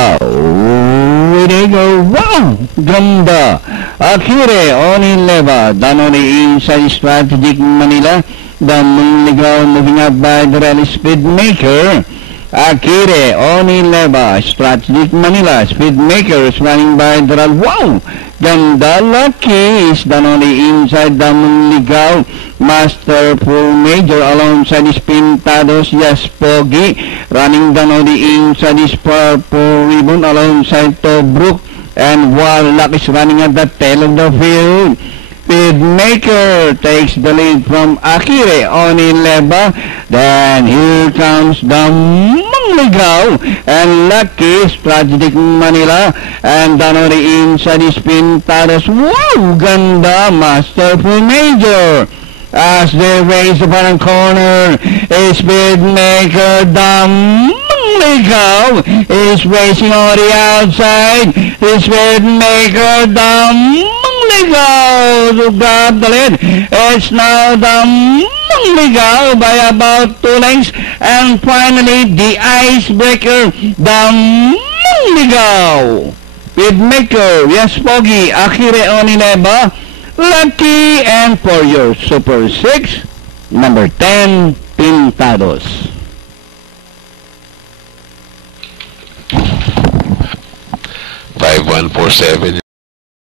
Ready, go. Wow! Ganda! Akire, Onileva, Danoni inside Strategic Manila. The Munligaw moving up by the Rally Speedmaker. Akire, Onileva, Strategic Manila. Speedmaker is running by the Rally. Wow! Ganda! Lucky is Danoni inside the Munligaw. Masterful Major alongside his Pintados. Yes, Pogi running down on the inside his Purple Ribbon alongside Tobruk, and Wallach is running at the tail of the field. Speedmaker takes the lead from Akire Onileva. Then here comes the Mangligaw and Lucky Strategic Manila, and down on the inside his Pintados. Wow, ganda! Masterful Major. As they raise the bottom corner, a Speedmaker, the Mangligaw is racing on the outside. The Speedmaker, the Mangligaw to grab the lead. It's now the Mangligaw by about 2 lengths. And finally, the Icebreaker, the Mangligaw. Speedmaker, yes, Pogi, Akire Onileva, Lucky, and for your Super 6, number 10, Pintados. 5147.